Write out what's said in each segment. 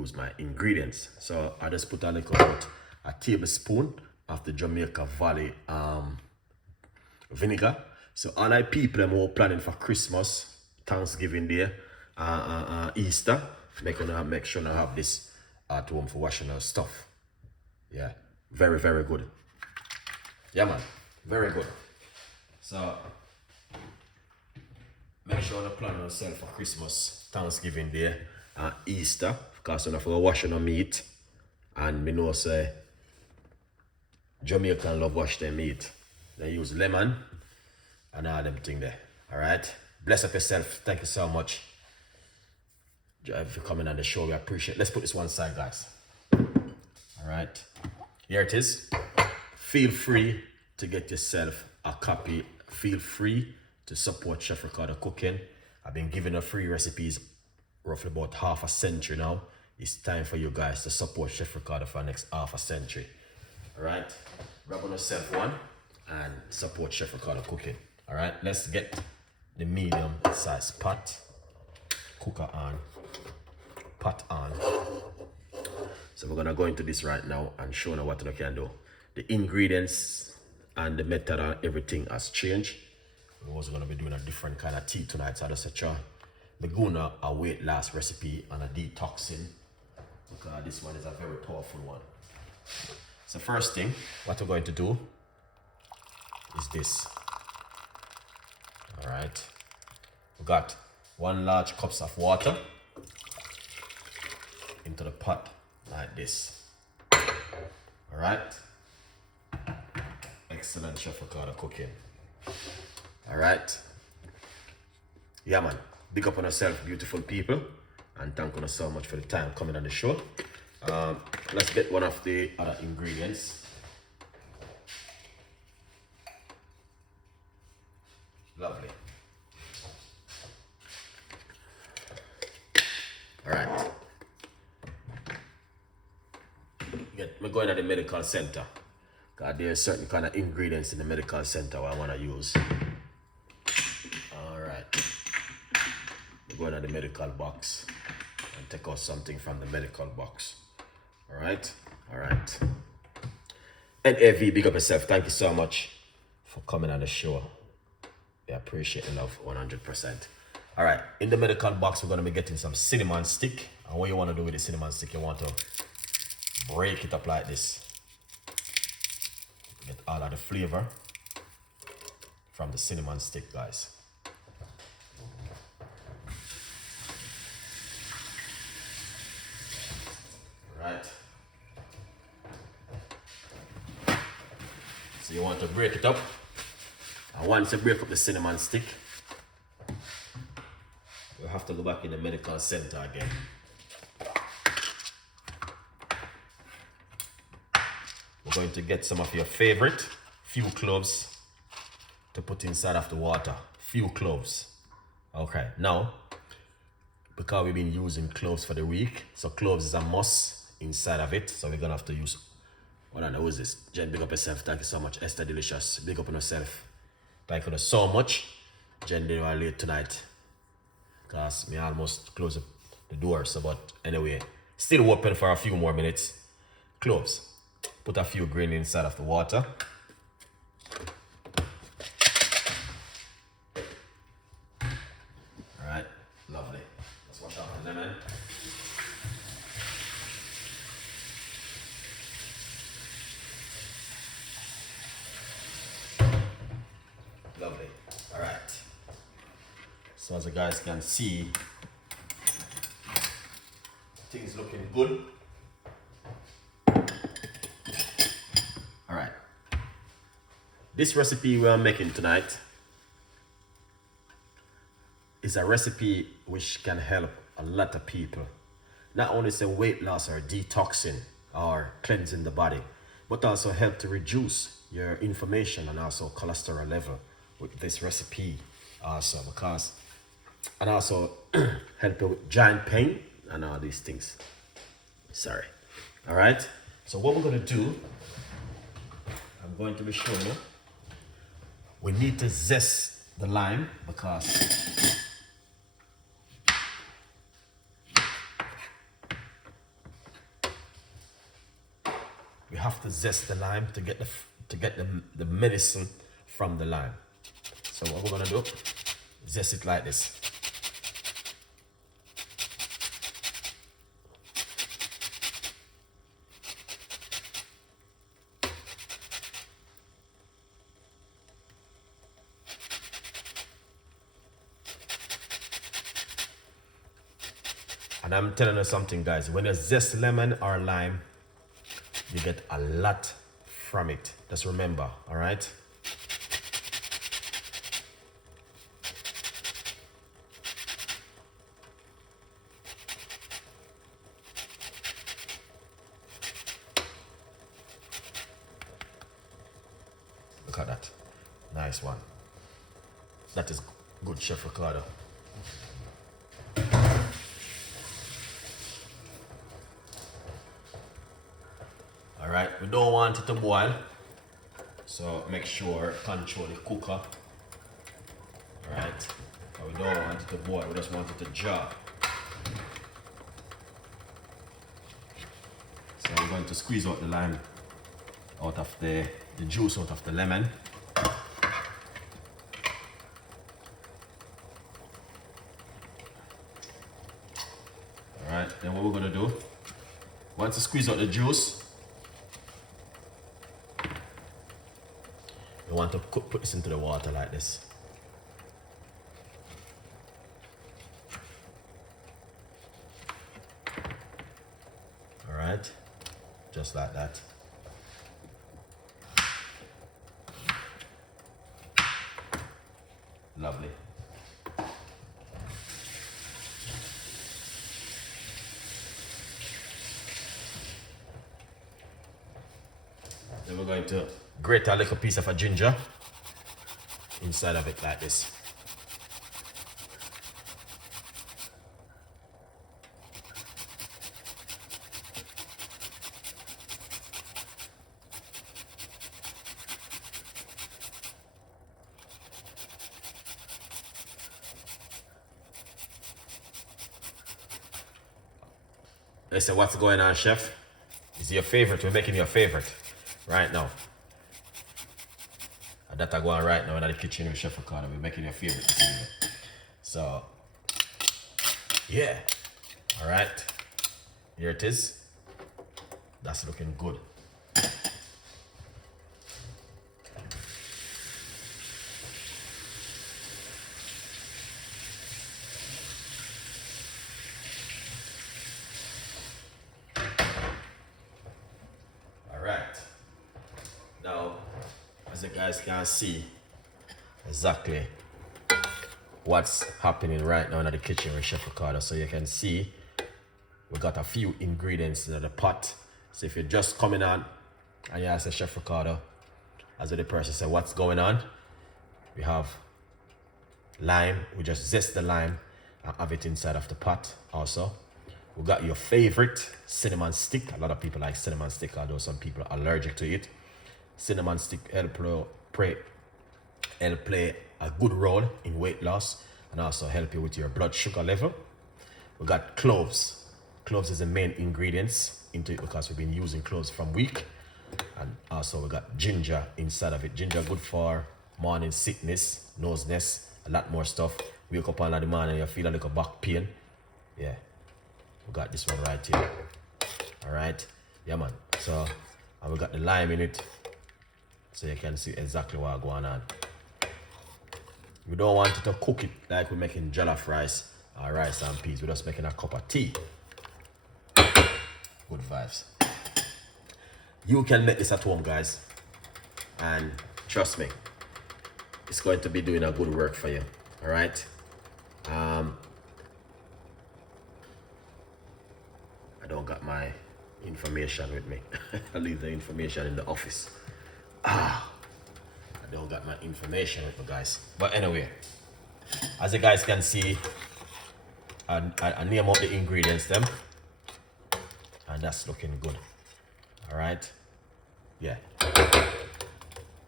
use my ingredients. So I just put a tablespoon of the Jamaica Valley vinegar. So all I people are planning for Christmas, Thanksgiving Day, Easter, make sure I have this at home for washing our stuff. Yeah, very, very good. Yeah, man, very good. So make sure you plan yourself for Christmas, Thanksgiving Day, and Easter, because you have to wash your meat. And me know say Jamaican love wash their meat. They use lemon and all them thing there. Alright? Bless up yourself. Thank you so much for coming on the show. We appreciate it. Let's put this one side, guys. Alright. Here it is. Feel free to get yourself a copy. Feel free to support Chef Ricardo Cooking. I've been giving her free recipes roughly about half a century now. It's time for you guys to support Chef Ricardo for the next half a century. Alright? Grab on yourself one and support Chef Ricardo Cooking. Alright? Let's get the medium size pot. Cooker on. Pot on. So we're gonna go into this right now and show you what we can do. The ingredients and the method and everything has changed. We're also gonna be doing a different kind of tea tonight. So I just said, we're gonna a weight loss recipe and a detoxing, because this one is a very powerful one. So first thing, what we're going to do is this. All right. We got 1 large cups of water into the pot like this. All right. Excellent Chef Ricardo Cooking. All right. Yeah, man. Big up on yourself, beautiful people. And thank you so much for the time coming on the show. Let's get one of the other ingredients. Lovely. All right. We're going to the medical center. Because there's certain kind of ingredients in the medical center I want to use. All right. We're going to the medical box and take out something from the medical box. All right. All right. NAV, big up yourself. Thank you so much for coming on the show. We appreciate the love 100%. All right. In the medical box, we're going to be getting some cinnamon stick. And what you want to do with the cinnamon stick, you want to break it up like this. Get all of the flavor from the cinnamon stick, guys. Right. So you want to break it up. And once you break up the cinnamon stick, you have to go back in the medical center again. We're going to get some of your favorite few cloves to put inside of the water. Few cloves. Okay, now, because we've been using cloves for the week, so cloves is a must inside of it. So we're gonna have to use, what I know is this. Jen, big up yourself. Thank you so much. Esther Delicious. Big up on yourself. Thank you so much. Jen, they were late tonight, because me almost close the door. So, but anyway, still open for a few more minutes. Cloves. Put a few grain inside of the water. Alright, lovely. Let's wash out the lemon. Lovely. Alright. So as you guys can see, things looking good. Alright. This recipe we're making tonight is a recipe which can help a lot of people. Not only say weight loss or detoxing or cleansing the body, but also help to reduce your inflammation and also cholesterol level with this recipe also, because, and also help you with joint pain and all these things. Sorry. All right. So what we're going to do, I'm going to be showing you, we need to zest the lime, because we have to zest the lime to get the medicine from the lime. So what we're gonna do, zest it like this. And I'm telling you something, guys, when you zest lemon or lime, you get a lot from it. Just remember, all right? Look at that. Nice one. That is good, Chef Ricardo. All right, we don't want it to boil, so make sure control the cooker. All right, but we don't want it to boil, we just want it to jar. So I'm going to squeeze out the lime out of the juice out of the lemon. All right, then what we're gonna do, once you squeeze out the juice, you want to put this into the water like this. All right, just like that. Lovely. Then we're going to grate a little piece of a ginger inside of it like this. They say, what's going on, chef? Is your favorite? We're making your favorite right now. And that I go on right now in the kitchen with Chef Ricardo. We're making your favorite this evening. So, yeah. All right. Here it is. That's looking good. Now, as you guys can see exactly what's happening right now in the kitchen with Chef Ricardo. So you can see we got a few ingredients in the pot. So if you're just coming on and you ask the Chef Ricardo, as the person said, what's going on? We have lime. We just zest the lime and have it inside of the pot also. We got your favorite cinnamon stick. A lot of people like cinnamon stick, although some people are allergic to it. Cinnamon stick help play a good role in weight loss and also help you with your blood sugar level. We got cloves. Cloves is the main ingredients into it because we've been using cloves from week. And also we got ginger inside of it. Ginger good for morning sickness, noseness, a lot more stuff. Wake up on the morning and you feel a little back pain. Yeah, we got this one right here. All right, yeah man. So, and we got the lime in it. So you can see exactly what's going on. We don't want it to cook it like we're making jollof rice or rice and peas. We're just making a cup of tea. Good vibes. You can make this at home, guys. And trust me, it's going to be doing a good work for you. All right. I don't got my information with me. I leave the information in the office. I don't got my information with me, guys. But anyway, as you guys can see, I name out the ingredients them, and that's looking good. All right, yeah,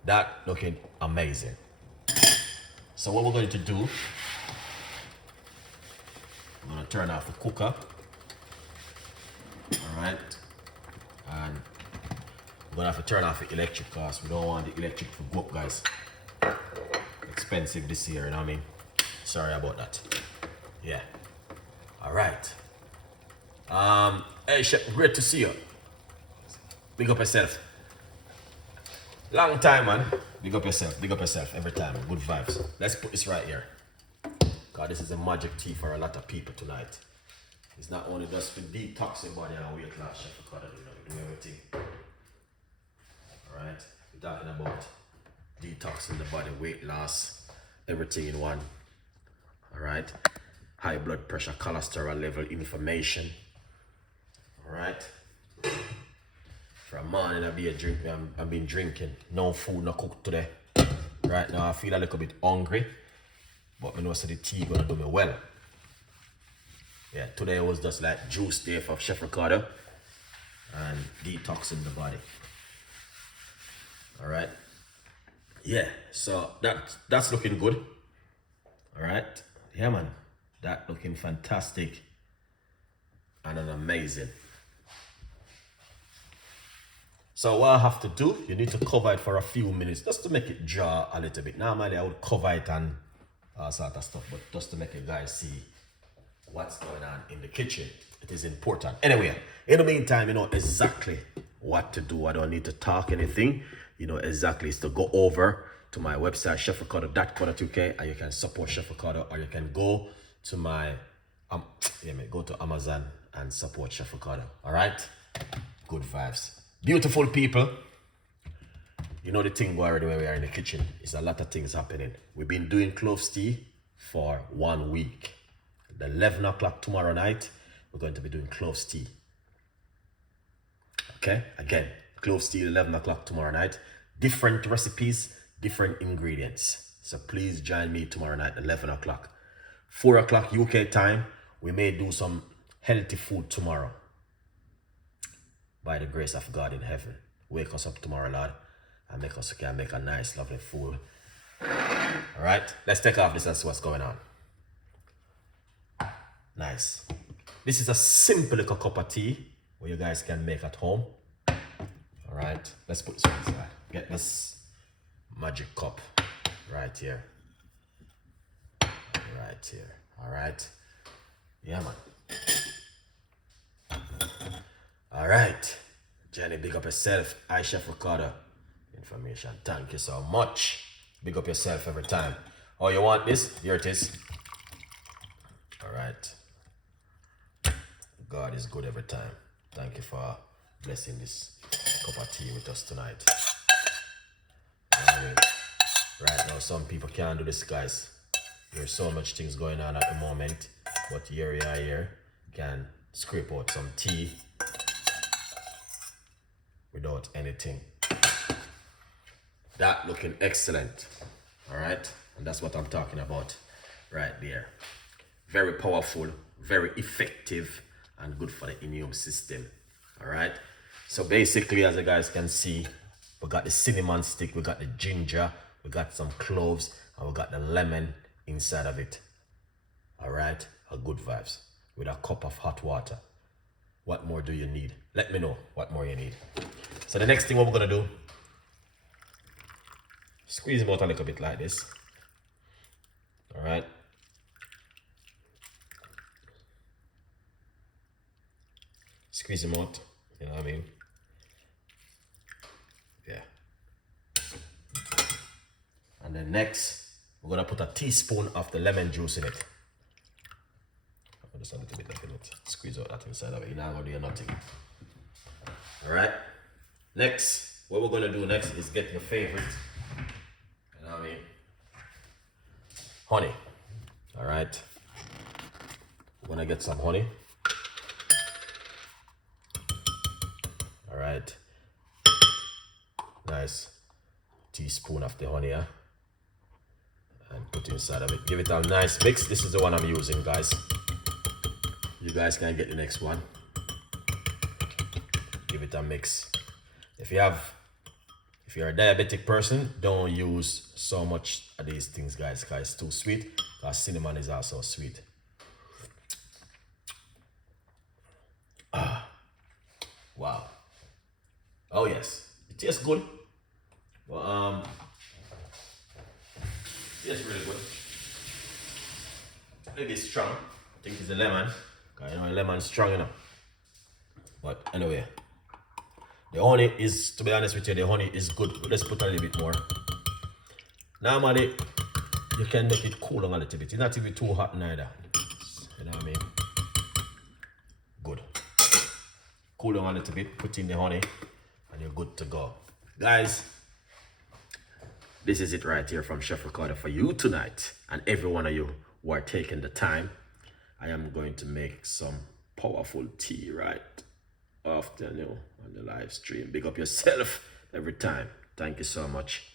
that looking amazing. So what we're going to do, I'm gonna turn off the cooker. All right, and gonna have to turn off the electric because we don't want the electric to go up, guys. Expensive this year, you know what I mean? Sorry about that. Yeah. All right. Hey, Chef, great to see you. Big up yourself. Long time, man. Big up yourself every time. Good vibes. Let's put this right here. God, this is a magic tea for a lot of people tonight. It's not only just for detoxing body and weight loss, Chef Ricardo, you know, we do everything. Alright? We're talking about detoxing the body, weight loss, everything in one. Alright? High blood pressure, cholesterol level, inflammation. Alright? For a morning, I've been drinking. No food, no cooked today. Right now, I feel a little bit hungry. But I know so the tea gonna do me well. Yeah, today was just like juice day for Chef Ricardo. And detoxing the body. Alright? Yeah, so that's looking good. Alright? Yeah, man. That looking fantastic. And an amazing. So what I have to do, you need to cover it for a few minutes just to make it jar a little bit. Normally I would cover it and all sort of stuff, but just to make you guys see what's going on in the kitchen. It is important. Anyway, in the meantime, you know exactly what to do. I don't need to talk anything. You know exactly. It's to go over to my website, chefricardo.co.uk, and you can support Chef Ricardo, or you can go to my go to Amazon and support Chef Ricardo. All right? Good vibes. Beautiful people. You know the thing already when we are in the kitchen. It's a lot of things happening. We've been doing cloves tea for 1 week. The 11 o'clock tomorrow night, we're going to be doing cloves tea. Okay? Again, cloves tea 11 o'clock tomorrow night. Different recipes, different ingredients. So please join me tomorrow night, 11 o'clock. 4 o'clock UK time, we may do some healthy food tomorrow. By the grace of God in heaven. Wake us up tomorrow, Lord, and make us can make a nice, lovely food. All right, let's take off this and see what's going on. Nice. This is a simple little cup of tea where you guys can make at home. All right, let's put this one aside. Get this magic cup right here. Right here. All right. Yeah, man. All right, Jenny, big up yourself. I, Chef Ricardo. Information. Thank you so much. Big up yourself every time. Oh, you want this? Here it is. All right. God is good every time. Thank you for blessing this cup of tea with us tonight. Right now, some people can't do this, guys. There's so much things going on at the moment. But here we are here. Can scrape out some tea without anything. That looking excellent. All right, and that's what I'm talking about right there. Very powerful, very effective, and good for the immune system. All right, so basically, as you guys can see, we got the cinnamon stick, we got the ginger, we got some cloves, and we got the lemon inside of it. All right, a good vibes with a cup of hot water. What more do you need? Let me know what more you need. So the next thing what we're gonna do, squeeze them out a little bit like this. All right. Squeeze them out, you know what I mean? Yeah. And then next, we're gonna put a teaspoon of the lemon juice in it. Just a little bit in it. Squeeze out that inside of it. You're not gonna do nothing. All right. Next, what we're gonna do next is get your favorite. You know what I mean? Honey. All right. We're gonna get some honey. All right. Nice teaspoon of the honey, and put inside of it. Give it a nice mix. This is the one I'm using, guys. You guys can get the next one. Give it a mix. If you're a diabetic person, don't use so much of these things, guys, because it's too sweet. Because cinnamon is also sweet. Wow. Oh yes, the tastes good. But tastes really good. Maybe it's strong. I think it's the lemon. Cause you know lemon's strong enough. But anyway. The honey is, to be honest with you, the honey is good. But let's put a little bit more. Normally, you can make it cool down a little bit. It's not even too hot neither. You know what I mean? Good. Cool down a little bit, put in the honey, and you're good to go. Guys, this is it right here from Chef Ricardo for you tonight. And every one of you who are taking the time. I am going to make some powerful tea right after, you know, on the live stream. Big up yourself every time. Thank you so much.